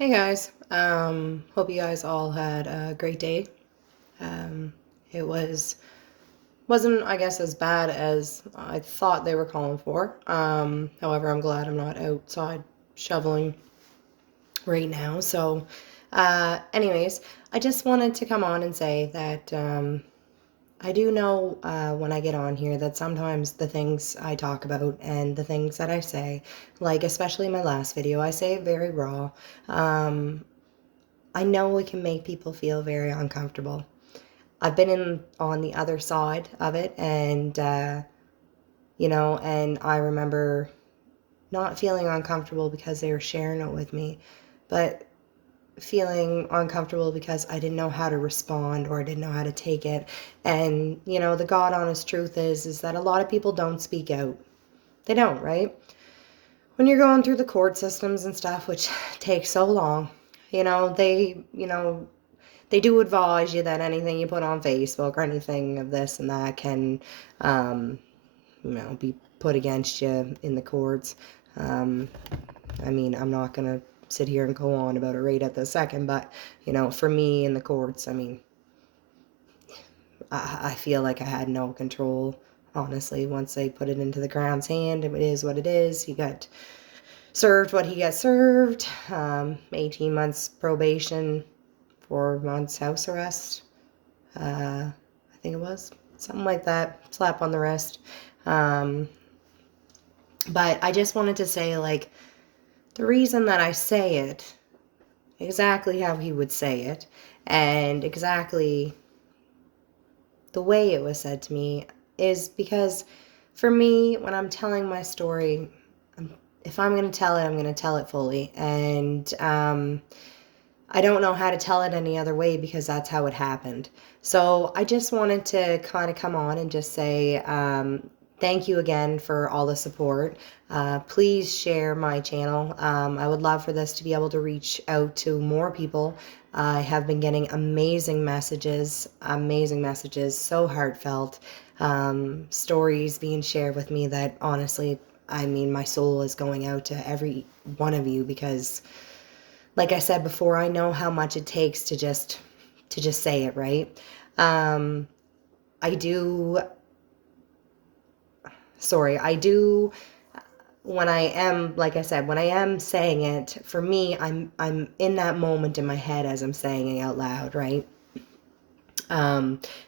Hey guys, hope you guys all had a great day. It wasn't I guess as bad as I thought they were calling for. However, I'm glad I'm not outside shoveling right now. Anyways, I just wanted to come on and say that I do know when I get on here that sometimes the things I talk about and the things that I say, like especially my last video, I say it very raw. Um, I know it can make people feel very uncomfortable. I've been in on the other side of it, and and I remember not feeling uncomfortable because they were sharing it with me, but feeling uncomfortable because I didn't know how to respond or I didn't know how to take it. And the God honest truth is that a lot of people don't speak out. They don't, right? When you're going through the court systems and stuff, which takes so long, they do advise you that anything you put on Facebook or anything of this and that can, um, be put against you in the courts. Um, I mean, I'm not gonna sit here and go on about it right at the second, but for me in the courts, I mean, I feel like I had no control. Honestly, once they put it into the Crown's hand, it is what it is. He got served what he got served. 18 months probation, 4 months house arrest. I think it was something like that. Slap on the wrist. Um, but I just wanted to say, like, the reason that I say it exactly how he would say it, and exactly the way it was said to me, is because for me, when I'm telling my story, if I'm going to tell it, I'm going to tell it fully. And I don't know how to tell it any other way because that's how it happened. So I just wanted to kind of come on and just say thank you again for all the support. Please share my channel. I would love for this to be able to reach out to more people. I have been getting amazing messages, so heartfelt, stories being shared with me that honestly, I mean, my soul is going out to every one of you because like I said before, I know how much it takes to just say it, right? Um, I do, I do when I am, like I said, when I am saying it, for me, I'm in that moment in my head as I'm saying it out loud, right?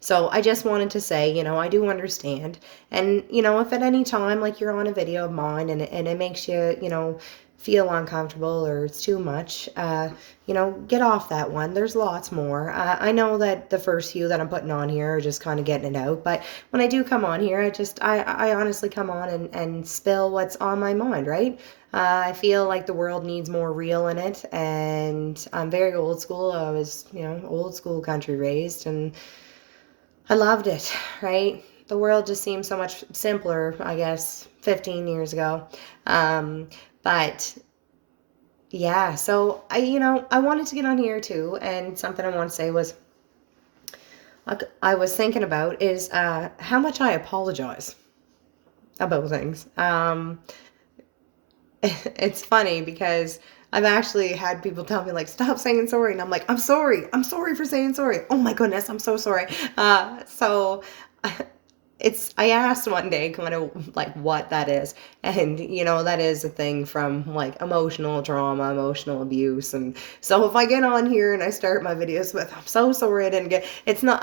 So I just wanted to say, I do understand. And, if at any time, like you're on a video of mine and it makes you, feel uncomfortable or it's too much, get off that one. There's lots more. I know that the first few that I'm putting on here are just kind of getting it out. But when I do come on here, I honestly come on and spill what's on my mind, right? I feel like the world needs more real in it, and I'm very old school. I was, old school country raised, and I loved it, right? The world just seemed so much simpler, I guess, 15 years ago. Um, but yeah, so I wanted to get on here too, and something I want to say was, like, I was thinking about is how much I apologize about things. It's funny because I've actually had people tell me like stop saying sorry and I'm like I'm sorry for saying sorry, oh my goodness, I'm so sorry. So it's I asked one day kind of like what that is, and that is a thing from like emotional trauma, emotional abuse. And so if I get on here and I start my videos with I'm so sorry I didn't get, it's not,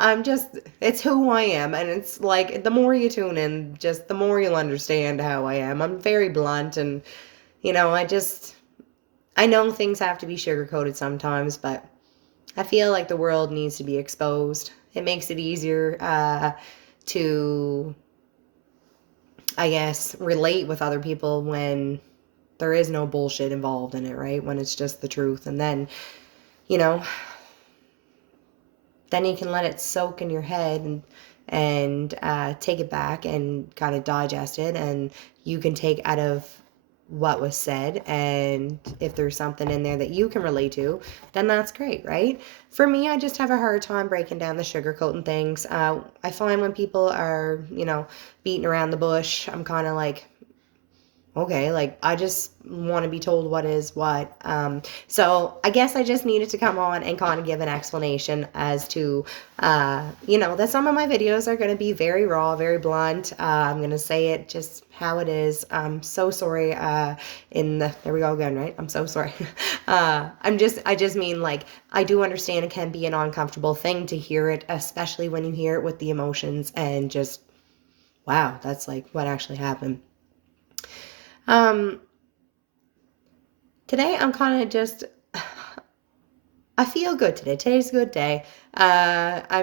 it's who I am. And it's like the more you tune in, just the more you'll understand how I am. I'm very blunt, and I know things have to be sugar-coated sometimes, but I feel like the world needs to be exposed. It makes it easier to, I guess, relate with other people when there is no bullshit involved in it, right? When it's just the truth. And then, you know, then you can let it soak in your head and take it back and kind of digest it, and you can take out of what was said, and if there's something in there that you can relate to, then that's great, right? For me, I just have a hard time breaking down the sugarcoating things. I find when people are beating around the bush, I'm kind of like, okay, like I just want to be told what is what. So I guess I just needed to come on and kind of give an explanation as to, that some of my videos are going to be very raw, very blunt. I'm going to say it just how it is. I'm so sorry. There we go again, right? I'm so sorry. I just mean like, I do understand it can be an uncomfortable thing to hear it, especially when you hear it with the emotions and just, wow, that's like what actually happened. Um, Today I'm kind of just, I feel good today. Today's a good day. I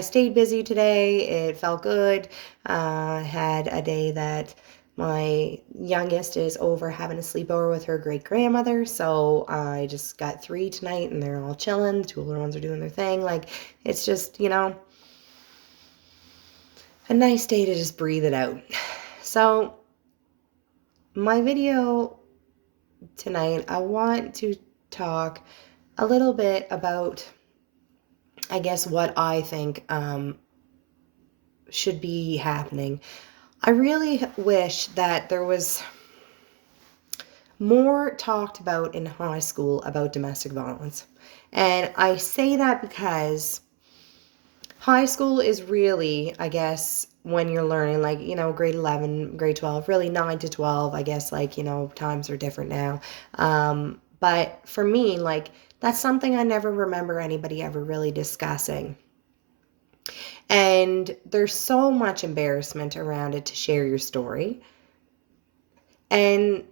stayed busy today. It felt good. Had a day that my youngest is over having a sleepover with her great grandmother. So I just got 3 tonight and they're all chilling. The 2 little ones are doing their thing. Like, it's just, a nice day to just breathe it out. So my video tonight, I want to talk a little bit about, I guess, what I think should be happening. I really wish that there was more talked about in high school about domestic violence. And I say that because high school is really, I guess, when you're learning, like, grade 11, grade 12, really 9 to 12, I guess, like, times are different now. But for me, like, that's something I never remember anybody ever really discussing. And there's so much embarrassment around it to share your story. And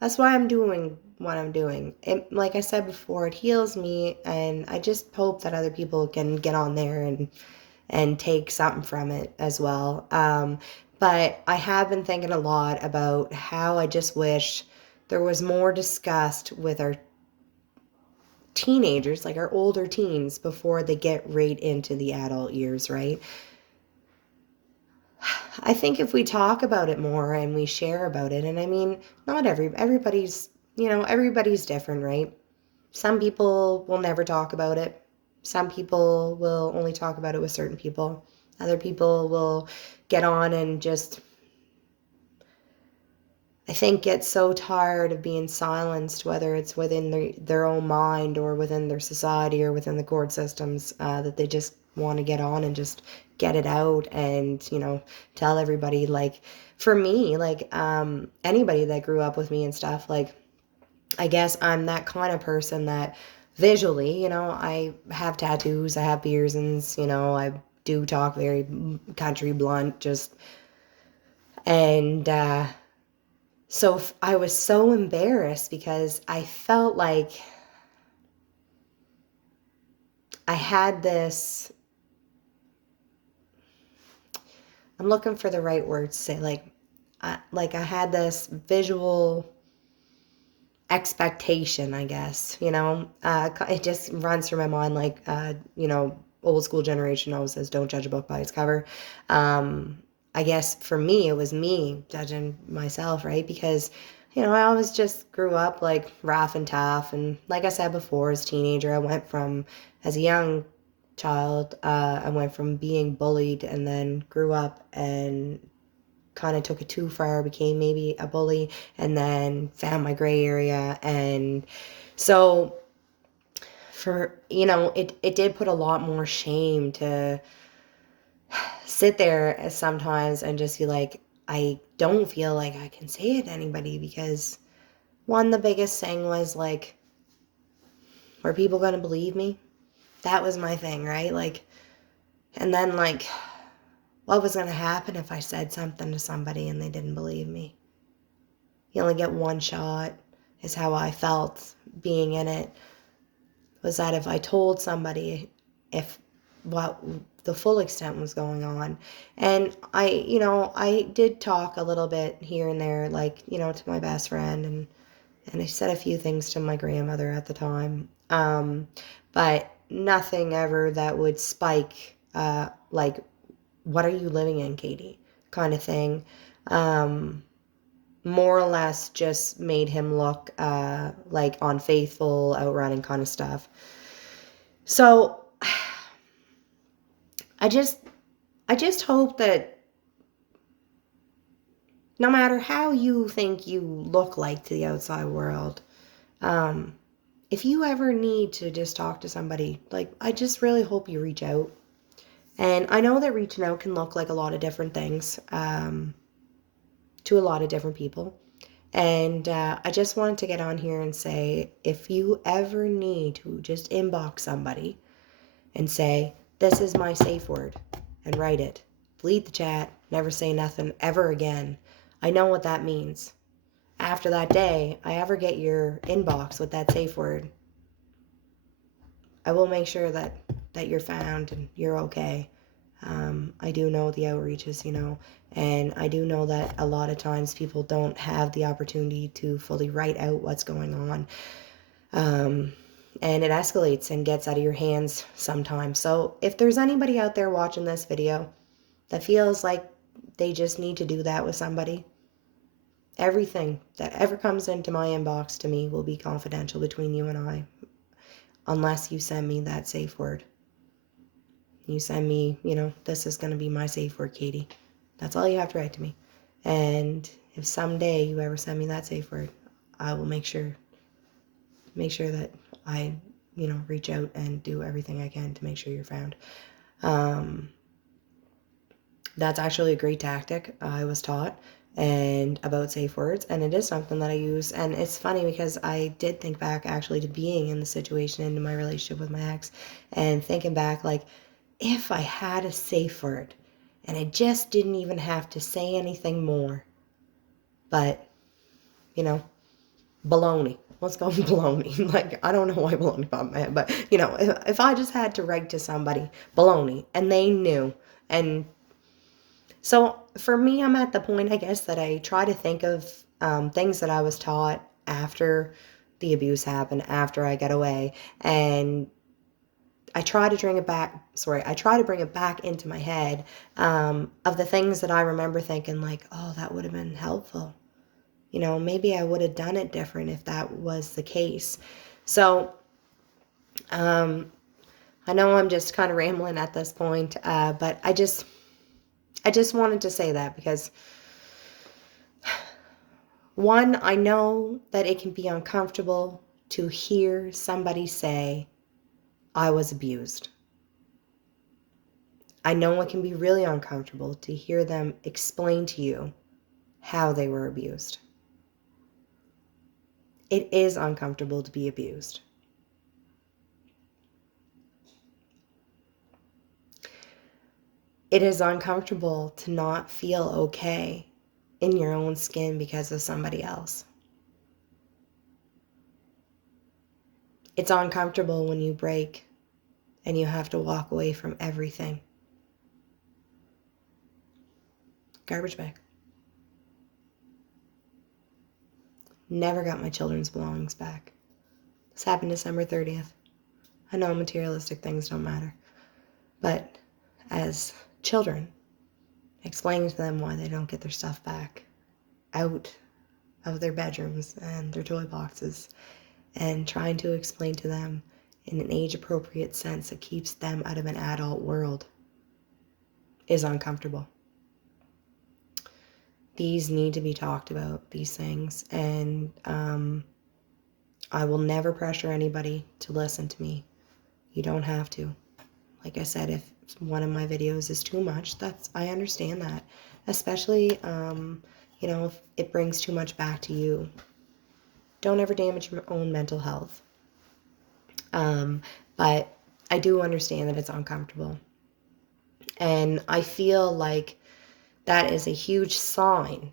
that's why I'm doing what I'm doing. It, like I said before, it heals me, and I just hope that other people can get on there and take something from it as well. But I have been thinking a lot about how I just wish there was more discussed with our teenagers, like our older teens, before they get right into the adult years, right? I think if we talk about it more and we share about it, and I mean, not everybody's, everybody's different, right? Some people will never talk about it. Some people will only talk about it with certain people. Other people will get on and just, I think, get so tired of being silenced, whether it's within their own mind or within their society or within the court systems, that they just want to get on and just get it out and, tell everybody. Like, for me, like, anybody that grew up with me and stuff, like, I guess I'm that kind of person that visually, I have tattoos, I have piercings, I do talk very country blunt, just, and, so I was so embarrassed because I felt like I had this, I'm looking for the right words to say, like I had this visual expectation, I guess, it just runs through my mind, like, old school generation always says, don't judge a book by its cover. I guess for me, it was me judging myself, right? Because, I always just grew up like rough and tough. And like I said before, as a teenager, as a young child, I went from being bullied and then grew up and kind of took it too far, became maybe a bully, and then found my gray area. And so it did put a lot more shame to sit there sometimes and just be like, I don't feel like I can say it to anybody because the biggest thing was like, were people going to believe me? That was my thing, right? Like, and then like, what was going to happen if I said something to somebody and they didn't believe me? You only get one shot, is how I felt being in it. Was that if I told somebody if what the full extent was going on. And I did talk a little bit here and there, like, to my best friend, and I said a few things to my grandmother at the time. But nothing ever that would spike, like, what are you living in, Katie? Kind of thing. More or less just made him look like unfaithful, outrunning kind of stuff. So I just hope that no matter how you think you look like to the outside world, if you ever need to just talk to somebody, like, I just really hope you reach out. And I know that reaching out can look like a lot of different things to a lot of different people. And I just wanted to get on here and say, if you ever need to just inbox somebody and say, this is my safe word, and write it, delete the chat, never say nothing ever again. I know what that means. After that day, I ever get your inbox with that safe word, I will make sure that you're found and you're okay. I do know the outreaches, and I do know that a lot of times people don't have the opportunity to fully write out what's going on. And it escalates and gets out of your hands sometimes. So if there's anybody out there watching this video that feels like they just need to do that with somebody, everything that ever comes into my inbox to me will be confidential between you and I, unless you send me that safe word. You send me, this is going to be my safe word, Katie. That's all you have to write to me. And if someday you ever send me that safe word, I will make sure that I, reach out and do everything I can to make sure you're found. That's actually a great tactic I was taught and about safe words, and it is something that I use. And it's funny because I did think back actually to being in the situation in my relationship with my ex, and thinking back, like, if I had a safe word and I just didn't even have to say anything more, but, baloney. Let's go baloney. Like, I don't know why baloney popped in my head, but, if I just had to write to somebody, baloney, and they knew. And so for me, I'm at the point, I guess, that I try to think of things that I was taught after the abuse happened, after I got away, and I try to bring it back into my head of the things that I remember thinking, like, oh, that would have been helpful. Maybe I would have done it different if that was the case. So I know I'm just kind of rambling at this point, but I just wanted to say that because, one, I know that it can be uncomfortable to hear somebody say, I was abused. I know it can be really uncomfortable to hear them explain to you how they were abused. It is uncomfortable to be abused. It is uncomfortable to not feel okay in your own skin because of somebody else. It's uncomfortable when you break and you have to walk away from everything. Garbage bag. Never got my children's belongings back. This happened December 30th. I know materialistic things don't matter, but as children, explaining to them why they don't get their stuff back out of their bedrooms and their toy boxes, and trying to explain to them in an age-appropriate sense that keeps them out of an adult world is uncomfortable. These need to be talked about, these things, and I will never pressure anybody to listen to me. You don't have to. Like I said, if one of my videos is too much, I understand that. Especially, if it brings too much back to you. Don't ever damage your own mental health. But I do understand that it's uncomfortable. And I feel like that is a huge sign,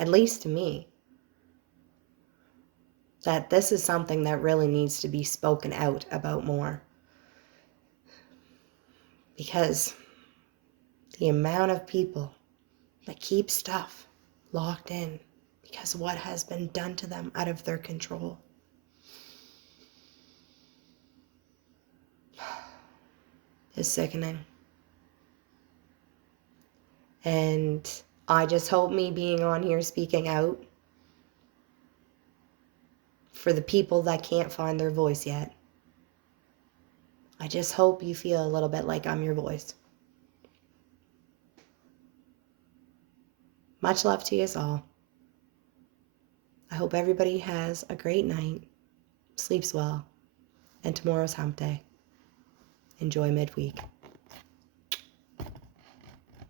at least to me, that this is something that really needs to be spoken out about more. Because the amount of people that keep stuff locked in because what has been done to them out of their control is sickening. And I just hope me being on here speaking out for the people that can't find their voice yet, I just hope you feel a little bit like I'm your voice. Much love to you all. I hope everybody has a great night, sleeps well, and tomorrow's hump day. Enjoy midweek.